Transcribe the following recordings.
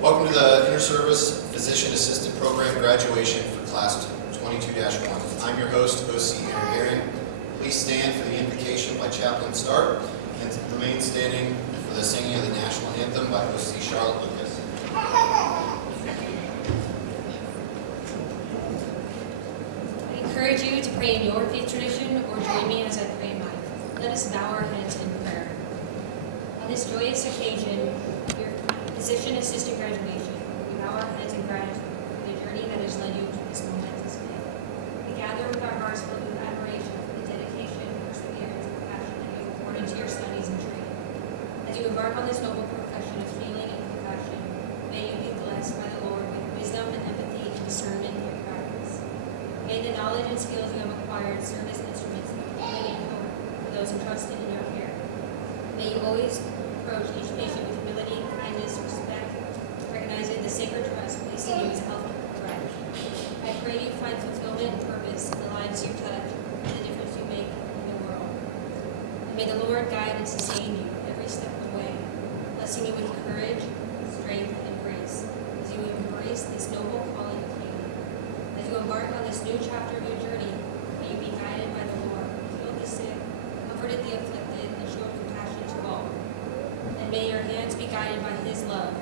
Welcome to the Inter-Service Physician Assistant Program Graduation for Class 22-1. I'm your host, OC Aaron Gehring. Please stand for the invocation by Chaplain Stark and remain standing for the singing of the National Anthem by OC Charlotte Lucas. I encourage you to pray in your faith tradition or join me as I pray in mine. Let us bow our heads in prayer. On this joyous occasion, your physician assistant graduation, we bow our heads in gratitude for the journey that has led you to this momentous day. We gather with our hearts filled with admiration for the dedication, perseverance, and passion that you have poured into your studies and training. As you embark on this noble profession of healing and compassion, may you be blessed by the Lord with wisdom and empathy and discernment in your practice. May the knowledge and skills you have acquired serve as instruments of healing and hope for those entrusted in your care. May you always approach each patient with humility, kindness, respect, recognizing the sacred trust placed in you as a healthcare provider. I pray you find fulfillment and purpose in the lives you touch and the difference you make in the world. And may the Lord guide and sustain you every step of the way, blessing you with courage, strength, and grace as you embrace this noble calling of healing. As you embark on this new chapter of your journey, may you be guided by the Lord, healed the sick, comforted the afflicted, and showed compassion to all. And may your hands be guided by His love,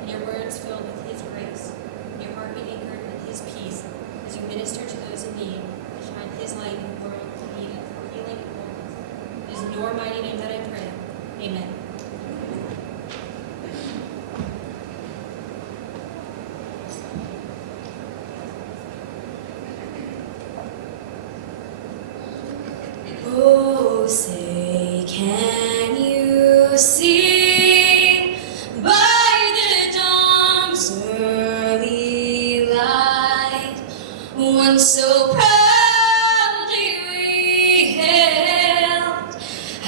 and your words filled with His grace, and your heart be anchored in His peace as you minister to those in need and shine His light in the world to need for healing and wholeness. It is in your mighty name that I pray. Amen. Oh, say, can you see by the dawn's early light one so proudly we hailed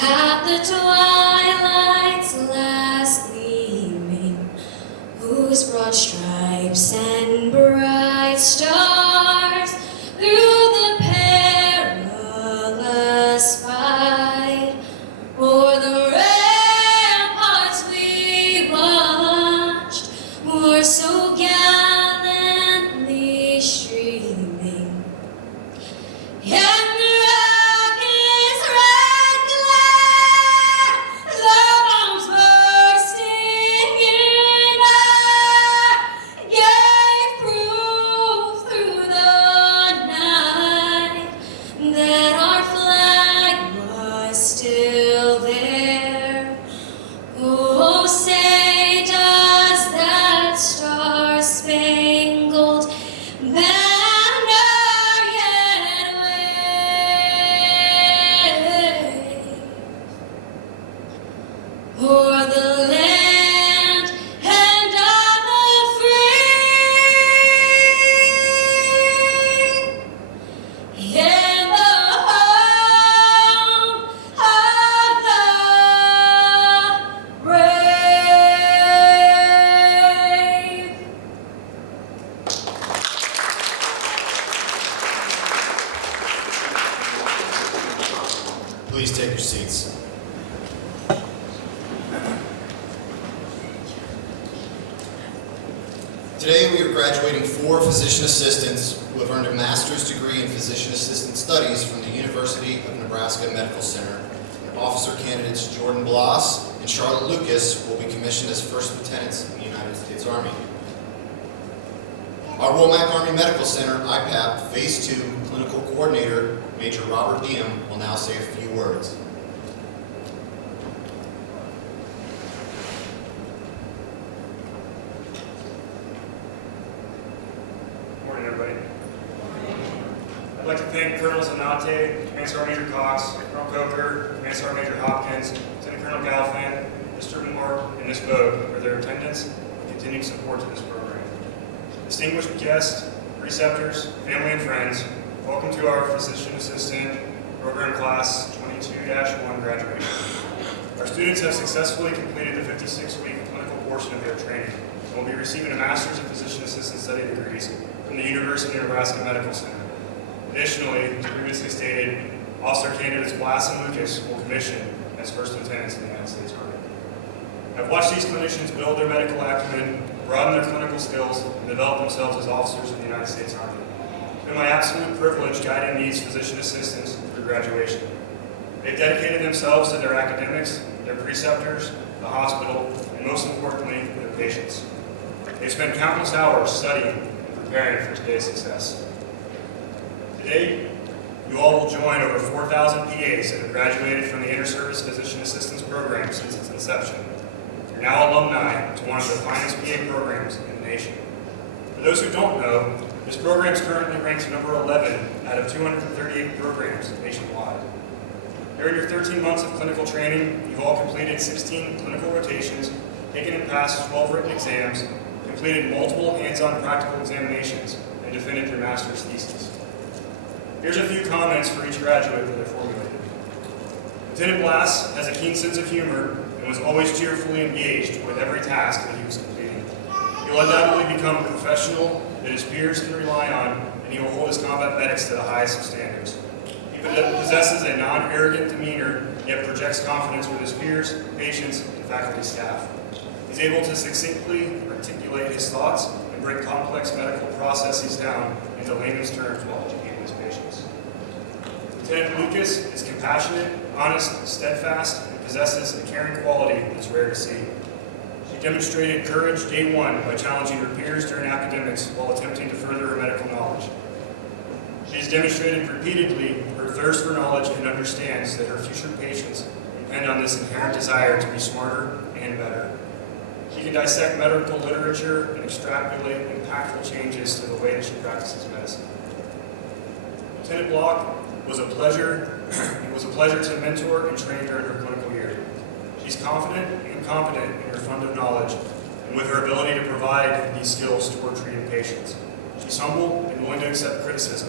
at the twilight's last gleaming, whose broad stripes and bright stars through the perilous fight o'er the ramparts we watched were so gallantly streaming. And the rocket's red glare, the bombs bursting in air, gave proof through the night that our flag was still there. Oh, say, does that star-spangled banner yet wave o'er the land and of the free, in the home of the brave? Please take your seats. Today we are graduating 4 physician assistants who have earned a master's degree in physician assistant studies from the University of Nebraska Medical Center. Officer candidates Jordan Bloss and Charlotte Lucas will be commissioned as first lieutenants in the United States Army. Our Womack Army Medical Center, IPAP Phase 2 Clinical Coordinator, Major Robert Diem, will now say a few words. Good morning, everybody. I'd like to thank Colonel Zanate, Command Sergeant Major Cox, Colonel Coker, Command Sergeant Major Hopkins, Lieutenant Colonel Galfan, Mr. Moore, and Ms. Bogue for their attendance and continued support to this program. Distinguished guests, preceptors, family, and friends, welcome to our Physician Assistant Program Class 22-1 graduation. Our students have successfully completed the 56-week clinical portion of their training and will be receiving a Master's of Physician Assistant Study degrees from the University of Nebraska Medical Center. Additionally, as previously stated, Officer candidates Blass and Lucas will commission as first lieutenants in the United States Army. I've watched these clinicians build their medical acumen broaden their clinical skills, and develop themselves as officers of the United States Army. It's been my absolute privilege guiding these physician assistants through graduation. They've dedicated themselves to their academics, their preceptors, the hospital, and most importantly, their patients. They've spent countless hours studying and preparing for today's success. Today, you all will join over 4,000 PAs that have graduated from the Inter-Service Physician Assistance Program since its inception. You're now alumni to one of the finest PA programs in the nation. For those who don't know, this program is currently ranked number 11 out of 238 programs nationwide. During your 13 months of clinical training, you've all completed 16 clinical rotations, taken and passed 12 written exams, completed multiple hands-on practical examinations, and defended your master's thesis. Here's a few comments for each graduate that I formulated. Lieutenant Blass has a keen sense of humor and was always cheerfully engaged with every task that he was completing. He will undoubtedly become a professional that his peers can rely on, and he will hold his combat medics to the highest of standards. He possesses a non-arrogant demeanor, yet projects confidence with his peers, patients, and faculty staff. He's able to succinctly articulate his thoughts and break complex medical processes down into layman's terms while educating his patients. Lieutenant Lucas is compassionate, honest, steadfast, and possesses a caring quality that's rare to see. She demonstrated courage day one by challenging her peers during academics while attempting to further her medical knowledge. She has demonstrated repeatedly her thirst for knowledge and understands that her future patients depend on this inherent desire to be smarter and better. She can dissect medical literature and extrapolate impactful changes to the way that she practices medicine. Lieutenant Block was a pleasure. It was a pleasure to mentor and train during her clinical year. She's confident and competent in her fund of knowledge and with her ability to provide these skills toward treating patients. She's humble and willing to accept criticism.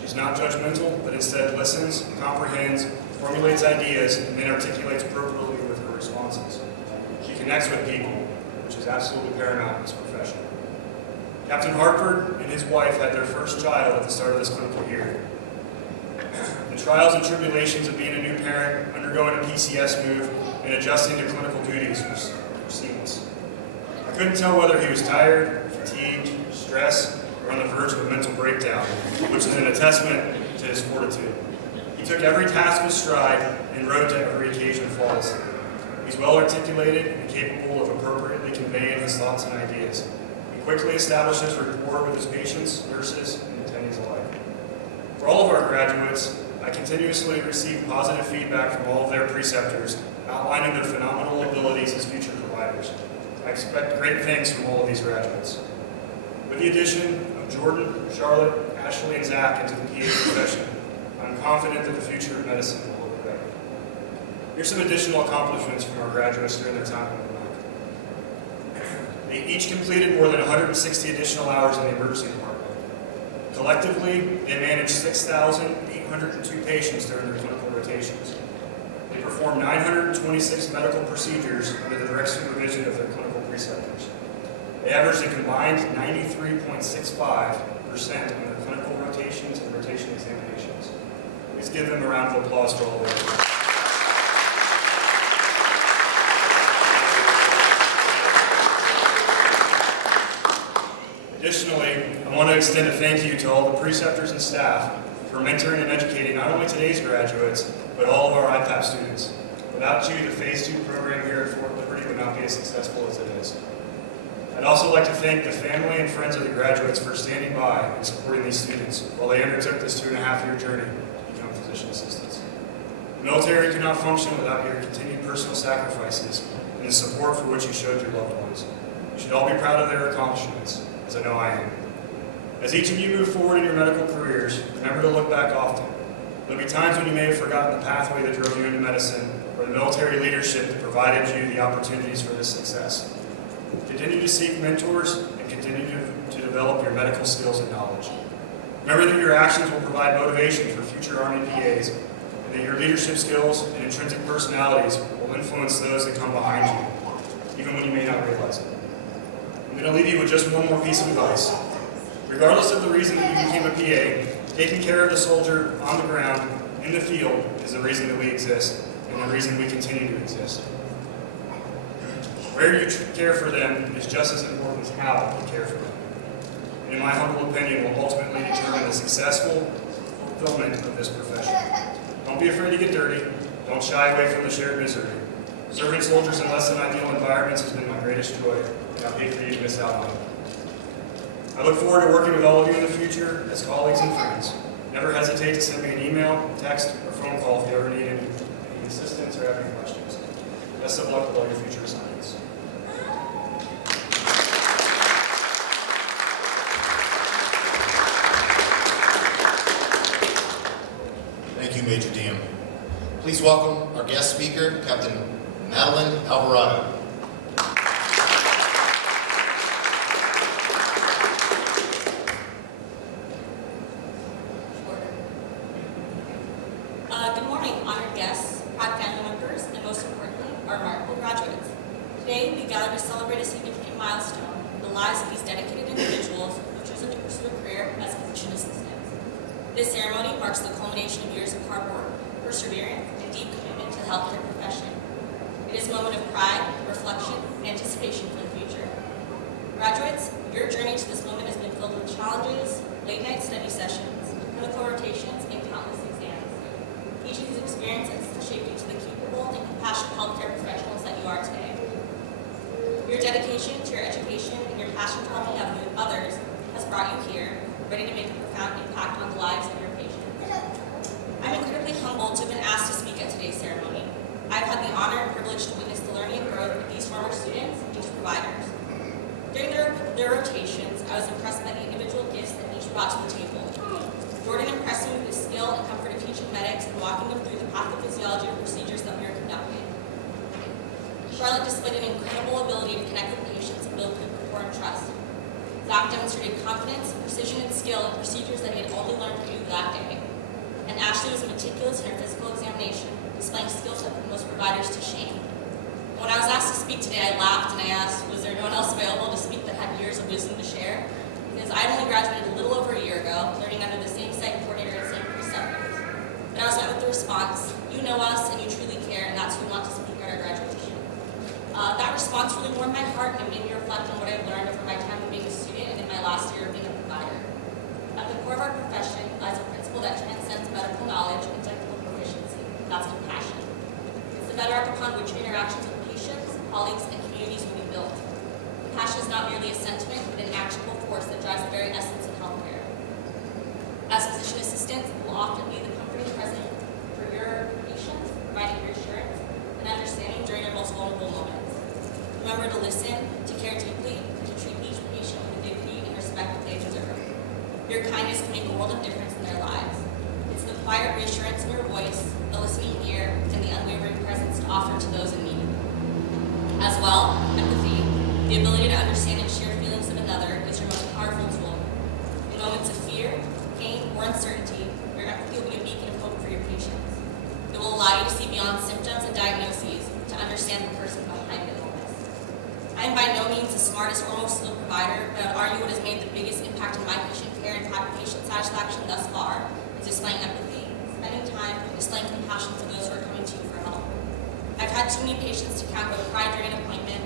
She's not judgmental, but instead listens, comprehends, formulates ideas, and then articulates appropriately with her responses. She connects with people, which is absolutely paramount in this profession. Captain Hartford and his wife had their first child at the start of this clinical year. The trials and tribulations of being a new parent, undergoing a PCS move, and adjusting to clinical duties were seamless. I couldn't tell whether he was tired, fatigued, stressed, or on the verge of a mental breakdown, which is an testament to his fortitude. He took every task with stride and rode to every occasion flawlessly. He's well articulated and capable of appropriately conveying his thoughts and ideas. He quickly establishes rapport with his patients, nurses, and attendees alike. For all of our graduates, I continuously receive positive feedback from all of their preceptors, outlining their phenomenal abilities as future providers. I expect great things from all of these graduates. With the addition of Jordan, Charlotte, Ashley, and Zach into the PA profession, I'm confident that the future of medicine will look bright. Here's some additional accomplishments from our graduates during their time at Womack. They each completed more than 160 additional hours in the emergency department. Collectively, they managed 6,802 patients during their clinical rotations. They performed 926 medical procedures under the direct supervision of their clinical preceptors. They averaged a combined 93.65% on their clinical rotations and rotation examinations. Please give them a round of applause for all their work. Additionally, I want to extend a thank you to all the preceptors and staff for mentoring and educating not only today's graduates, but all of our IPAP students. Without you, the Phase 2 program here at Fort Liberty would not be as successful as it is. I'd also like to thank the family and friends of the graduates for standing by and supporting these students while they undertook this 2.5-year journey to become physician assistants. The military could not function without your continued personal sacrifices and the support for which you showed your loved ones. You should all be proud of their accomplishments, as I know I am. As each of you move forward in your medical careers, remember to look back often. There'll be times when you may have forgotten the pathway that drove you into medicine or the military leadership that provided you the opportunities for this success. Continue to seek mentors and continue to develop your medical skills and knowledge. Remember that your actions will provide motivation for future Army PAs and that your leadership skills and intrinsic personalities will influence those that come behind you, even when you may not realize it. I'm going to leave you with just one more piece of advice. Regardless of the reason that you became a PA, taking care of the soldier on the ground, in the field, is the reason that we exist and the reason we continue to exist. Where you care for them is just as important as how you care for them. And in my humble opinion, will ultimately determine the successful fulfillment of this profession. Don't be afraid to get dirty. Don't shy away from the shared misery. Serving soldiers in less than ideal environments has been my greatest joy, and I'd hate for you to miss out on it. I look forward to working with all of you in the future as colleagues and friends. Never hesitate to send me an email, text, or phone call if you ever need any assistance or have any questions. Best of luck with all your future assignments. Thank you, Major Diem. Please welcome our guest speaker, Captain Madeline Alvarado. Good morning, honored guests, proud family members, and most importantly, our remarkable graduates. Today, we gather to celebrate a significant milestone in the lives of these dedicated individuals who chosen to pursue a career as physician assistants. This ceremony marks the culmination of years of hard work, perseverance, and deep commitment to the healthcare profession. It is a moment of pride, reflection, and anticipation for the future. Graduates, your journey to this moment has been filled with challenges, late-night study sessions, clinical rotations, and countless exams. Each of these experiences has shaped you to the capable and compassionate healthcare professionals that you are today. Your dedication to your education and your passion for helping others has brought you here, ready to make a profound impact on the lives of your patients. I'm incredibly humbled to have been asked to speak at today's ceremony. I've had the honor and privilege to witness the learning and growth of these former students and these providers. During their rotations, I was impressed by the individual gifts that each brought to the table. Jordan impressed me with his skill and comfort of teaching medics and walking them through the pathophysiology of procedures that we were conducting. Charlotte displayed an incredible ability to connect with patients and build good rapport and trust. Zach demonstrated confidence, precision, and skill in procedures that he had only learned to do that day. And Ashley was meticulous in her physical examination, displaying skills that put most providers to shame. When I was asked to speak today, I laughed and I asked, was there anyone else available to speak that had years of wisdom to share? Because I only graduated a little over a year ago, learning under the same site coordinator and same preceptors. But I was met with the response, you know us and you truly care, and that's who we want to speak at our graduation. That response really warmed my heart and made me reflect on what I've learned over my time of being a student and in my last year of being a provider. At the core of our profession lies a principle that transcends medical knowledge and technical proficiency. That's compassion. It's the bedrock upon which your interactions with patients, colleagues, and communities will be built. Compassion is not merely a sentiment, but an actionable force that drives the very essence of healthcare. As physician assistants, we'll often be the comforting present for your patients, providing reassurance and understanding during your most vulnerable moments. Remember to listen, to care deeply, and to treat each patient with the dignity and respect that they deserve. Your kindness can make a world of difference in their lives. It's the quiet reassurance in your voice, the listening ear, and the unwavering presence to offer to those in need. As well, empathy, the ability to understand and share feelings of another, is your most powerful tool. In moments of fear, pain, or uncertainty, your empathy will be a beacon of hope for your patients. It will allow you to see beyond symptoms and diagnoses to understand the person behind the illness. I am by no means the smartest or most skilled provider, but I would argue what has made the biggest impact on my patient care and patient satisfaction thus far is displaying empathy, spending time, and displaying compassion for those who are coming to you for help. I've had too many patients to count who cried during an appointment,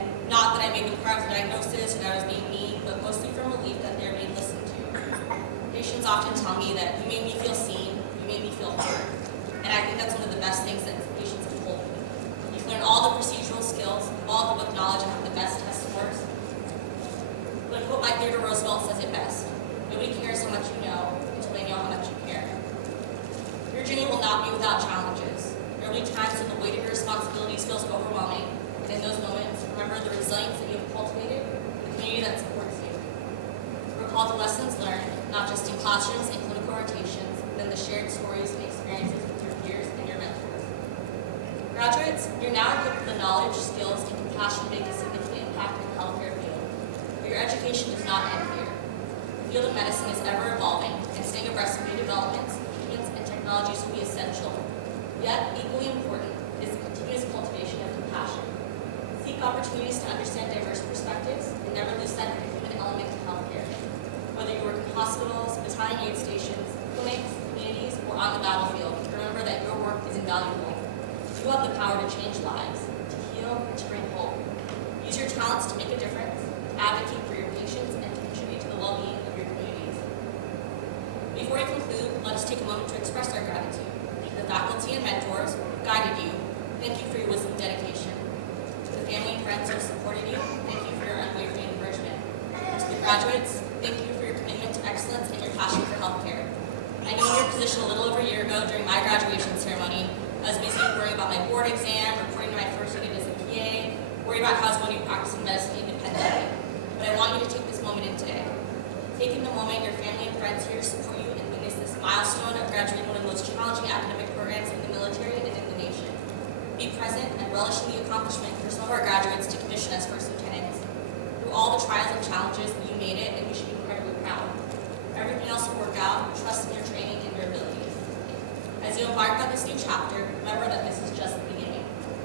and not that I made them cry with a diagnosis or that I was being mean, but mostly from relief that they're being listened to. Patients often tell me that you made me feel seen, you made me feel heard, and I think that's one of the best things that patients have told me. You've learned all the procedural skills, all the book knowledge, and have the best test scores. But a quote by Theodore Roosevelt says it best: nobody cares how much you know until they know how much you care. Your journey will not be without challenges. There will be times when the weight of your responsibilities feels overwhelming, and in those moments, remember the resilience that you have cultivated, the community that supports you. Recall the lessons learned, not just in classrooms and clinical rotations, but in the shared stories and experiences with your peers and your mentors. Graduates, you're now equipped with the knowledge, skills, and compassion to make a significant impact in the healthcare field. But your education does not end here. The field of medicine is ever evolving, and staying abreast of new developments, treatments, and technologies will be essential. Yet, equally important is the continuous cultivation of compassion. Seek opportunities to understand diverse perspectives and never lose sight of the human element to healthcare. Whether you work in hospitals, battalion aid stations, clinics, communities, or on the battlefield, remember that your work is invaluable. You have the power to change lives, to heal, and to bring hope. promise to make a difference, advocate for your patients, and to contribute to the well-being of your communities. Before we conclude, let us take a moment to express our gratitude to the faculty and mentors who guided you. Thank you for your wisdom and dedication. To the family and friends who have supported you, thank you for your unwavering encouragement. To the graduates, thank you for your commitment to excellence and your passion for healthcare. I know in your position a little over a year ago during my graduation ceremony, I was busy worrying about my board exam, reporting to my first unit as a PA, worrying about how I was going to be practicing medicine independently. But I want you to take this moment in today. Taking the moment, your family and friends here to support you and witness this milestone of graduating one of the most challenging academic programs in the military and in the nation. Be present and relish in the accomplishment for some of our graduates to commission as first lieutenants. Through all the trials and challenges, you made it, and you should be incredibly proud. Everything else will work out. Trust in your training and your abilities. As you embark on this new chapter, remember that this is just the beginning.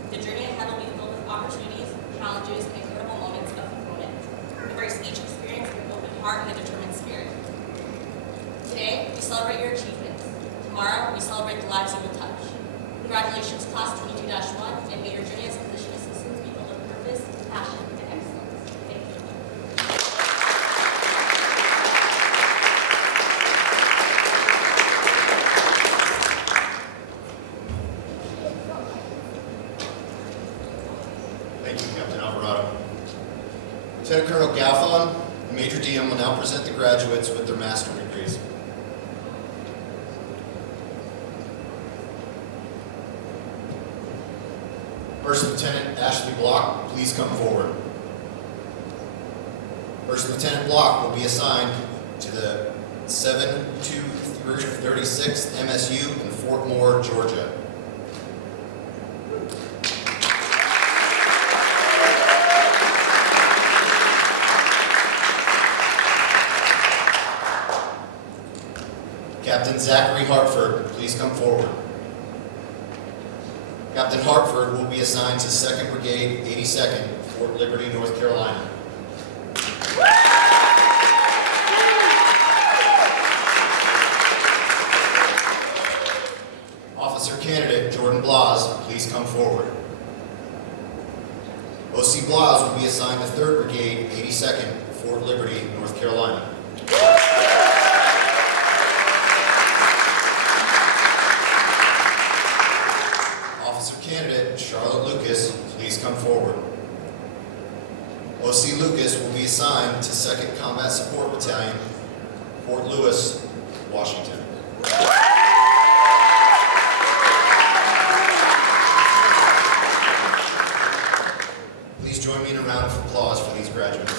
The journey ahead will be filled with opportunities, challenges, and incredible moments of fulfillment. Embrace each experience with an open heart and a determined spirit. Today, we celebrate your achievements. Tomorrow, we celebrate the lives you will touch. Congratulations, Class 22-1, and may your journey as physician assistants be filled with purpose, passion, and excellence. Thank you. Thank you, Captain Alvarado. Lieutenant Colonel Galfon and Major Diem will now present the graduates with their master's degrees. First Lieutenant Ashley Block, please come forward. First Lieutenant Block will be assigned to the 7236th MSU in Fort Moore, Georgia. Captain Zachary Hartford, please come forward. Captain Hartford will be assigned to 2nd Brigade, 82nd, Fort Liberty, North Carolina. Officer Candidate Jordan Blas, please come forward. OC Blas will be assigned to 3rd Brigade, 82nd, Fort Liberty, North Carolina. Candidate Charlotte Lucas, please come forward. OC Lucas will be assigned to 2nd Combat Support Battalion, Fort Lewis, Washington. Please join me in a round of applause for these graduates.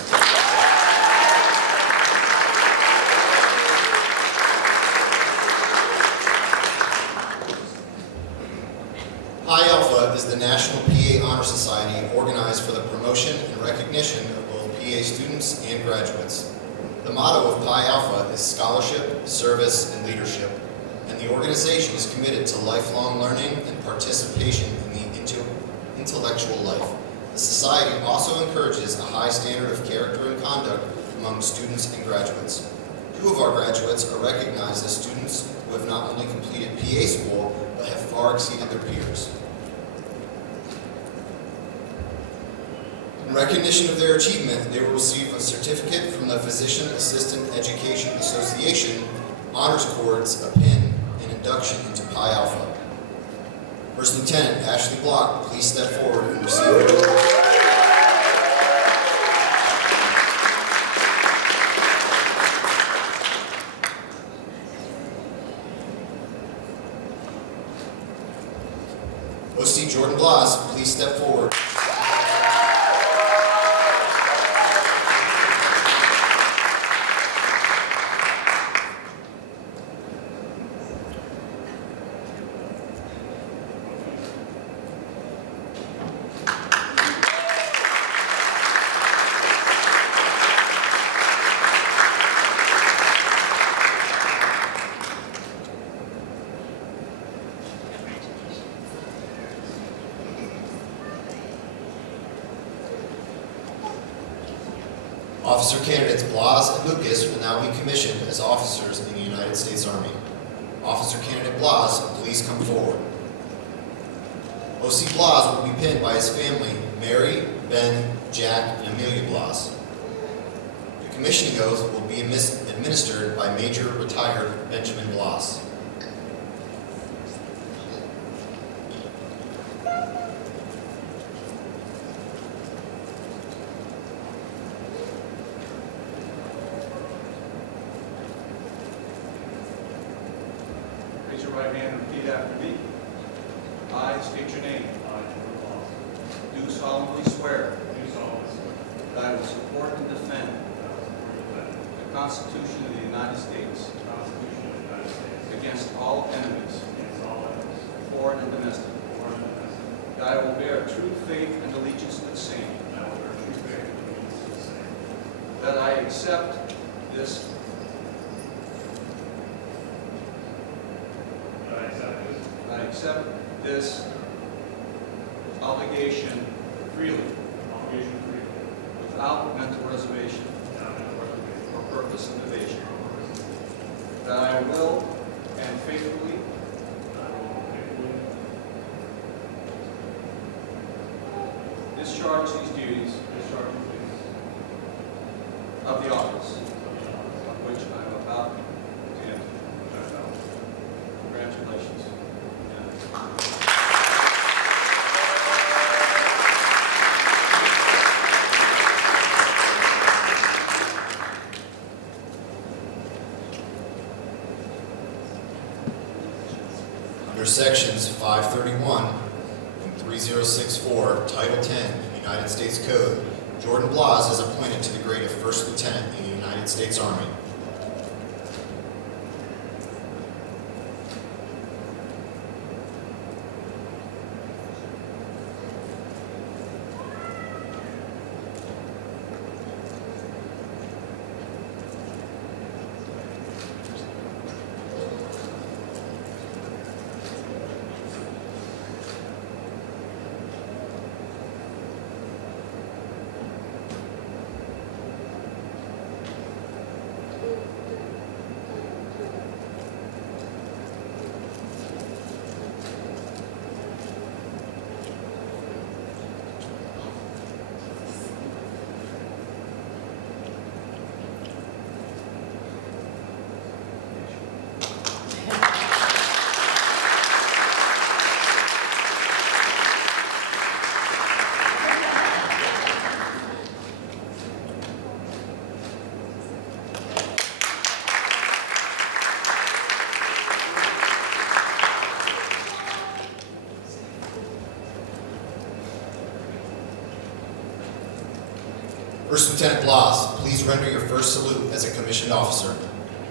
Pi Alpha is the National PA Honor Society organized for the promotion and recognition of both PA students and graduates. The motto of Pi Alpha is scholarship, service, and leadership, and the organization is committed to lifelong learning and participation in the intellectual life. The society also encourages a high standard of character and conduct among students and graduates. 2 of our graduates are recognized as students who have not only completed PA school, but have far exceeded their peers. In recognition of their achievement, they will receive a certificate from the Physician Assistant Education Association, honors cords, a pin, and induction into Pi Alpha. First Lieutenant Ashley Block, please step forward and receive your award. OC Jordan Blas, please step forward. Officer candidates Blas and Lucas will now be commissioned as officers in the United States Army. Officer candidate Blas, please come forward. OC Blas will be pinned by his family, Mary, Ben, Jack, and Amelia Blas. The commissioning oath will be administered by Major Retired Benjamin Blas. Raise your right hand and repeat after me. I state your name. Do solemnly swear that I will support and defend the Constitution of the United States against all enemies, foreign and domestic. That I will bear true faith and allegiance to the same. That I accept this obligation freely, without mental reservation or purpose of evasion. That I will and faithfully discharge these duties of the office on which I am about to enter. Congratulations. Under sections 531 and 3064, Title 10, United States Code, Jordan Blas is appointed to the grade of First Lieutenant in the United States Army. First Lieutenant Blas, please render your first salute as a commissioned officer.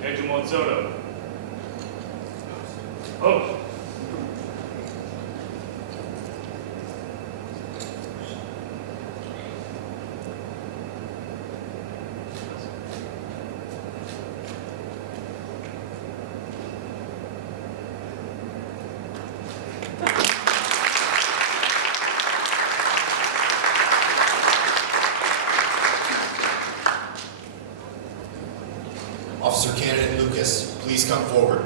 Edgemont Soto. Oh. Officer Candidate Lucas, please come forward.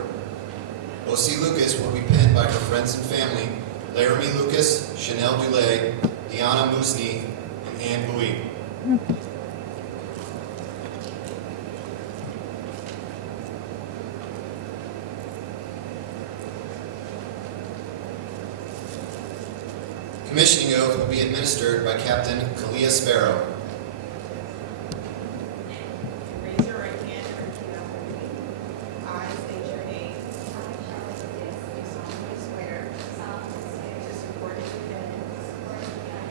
O.C. Lucas will be pinned by her friends and family, Laramie Lucas, Chanel Dulay, Deanna Musni, and Ann Bowie. Commissioning oath will be administered by Captain Kalia Sparrow. Raise your right hand and repeat after me. I state your name. Do solemnly swear to support and defend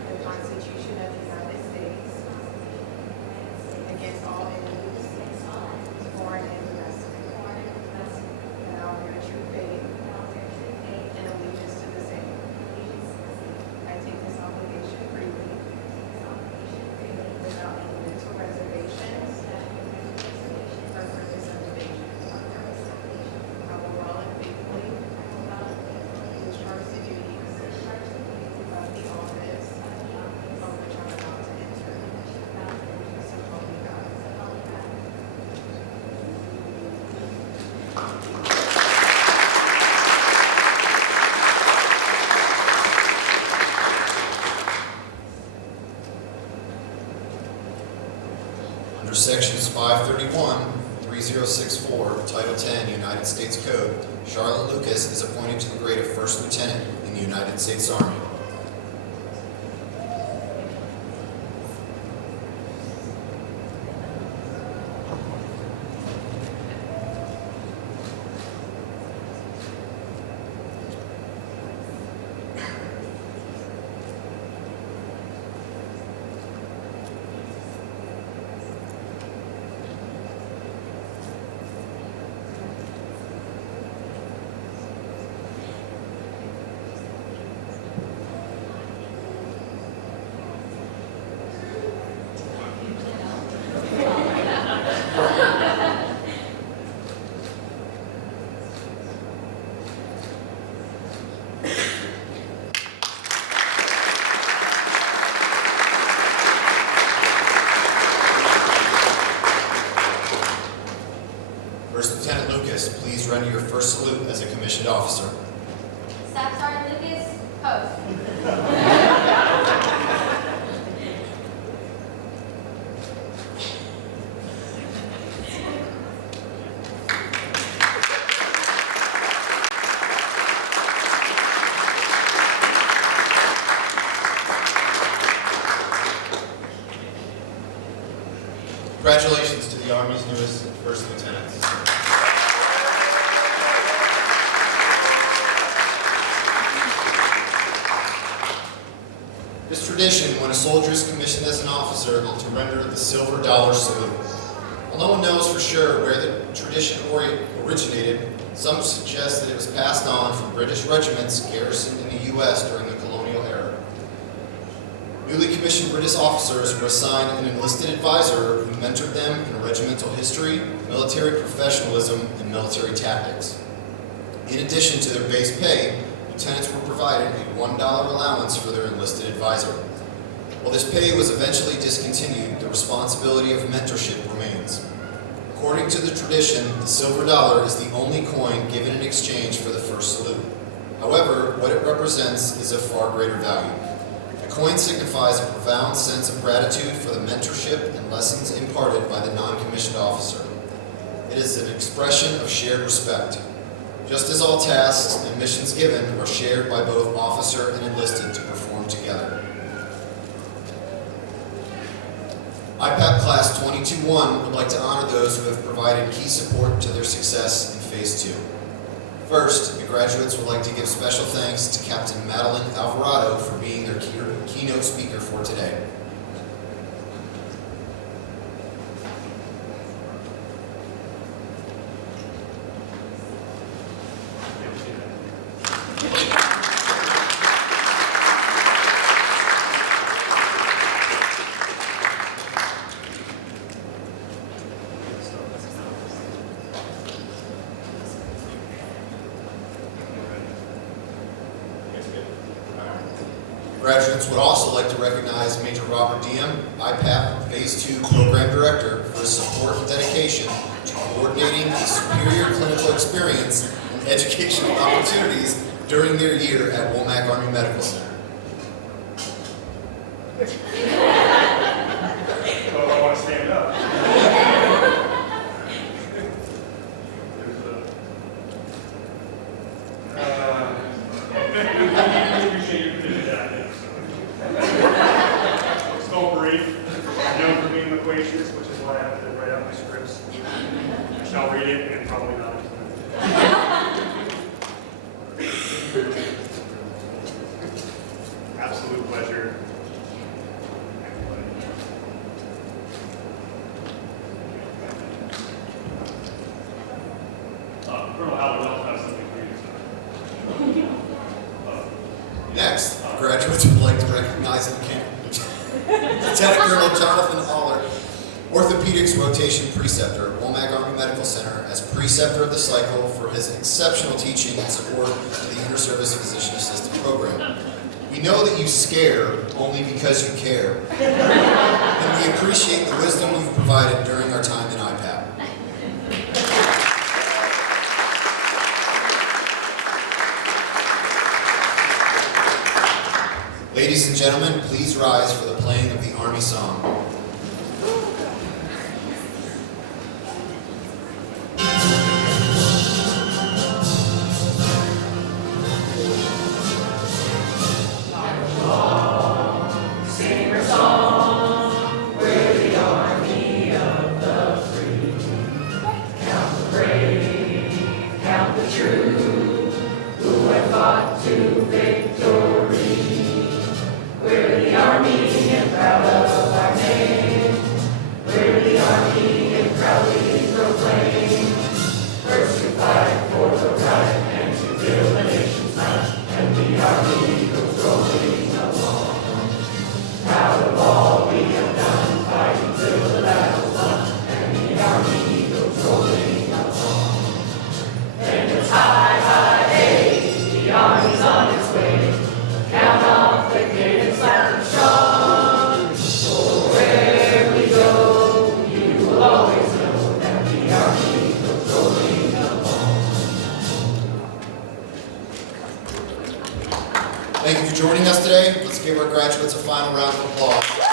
the Constitution of the United States against all enemies, foreign and domestic. That I will bear true faith and allegiance to the same. I take this obligation freely Under Sections 531, 3064, Title 10, United States Code, Charlotte Lucas is appointed to the grade of First Lieutenant in the United States Army. First Lieutenant Lucas, please render your first salute as a commissioned officer. Staff Sergeant Lucas, post. Congratulations to the Army's newest First Lieutenants. This tradition, when a soldier is commissioned as an officer, to render the silver dollar salute. While no one knows for sure where the tradition originated, some suggest that it was passed on from British regiments garrisoned in the U.S. during the colonial era. Newly commissioned British officers were assigned an enlisted advisor who mentored them in regimental history, military professionalism, and military tactics. In addition to their base pay, lieutenants were provided a $1 allowance for their enlisted advisor. While this pay was eventually discontinued, the responsibility of mentorship remains. According to the tradition, the silver dollar is the only coin given in exchange for the first salute. However, what it represents is of far greater value. The coin signifies a profound sense of gratitude for the mentorship and lessons imparted by the non-commissioned officer. It is an expression of shared respect. Just as all tasks and missions given are shared by both officer and enlisted to perform together. IPAP Class 22-1 would like to honor those who have provided key support to their success in Phase 2. First, the graduates would like to give special thanks to Captain Madeline Alvarado for being their keynote speaker for today. Graduates would also like to recognize Major Robert Diem, IPAP Phase 2 Program Director, for his support and dedication to coordinating a superior clinical experience and educational opportunities during their year at Womack Army Medical Center. Oh, I want to stand up. I appreciate your commitment to that. It's called brief. I'm known for being loquacious, which is why I have to write out my scripts. I shall read it and probably not. Absolute pleasure. Colonel Howard also has something for you, sir. Next, graduates would like to recognize Lieutenant Colonel Jonathan Aller, Orthopedics Rotation Preceptor at Womack Army Medical Center, as Preceptor of the Cycle for his exceptional teaching and support to the Inter-Service Physician Assistant Program. We know that you scare only because you care, and we appreciate the wisdom you've provided during our time in IPAP. Ladies and gentlemen, please rise for the playing of the Army Song. Thank you for joining us today. Let's give our graduates a final round of applause.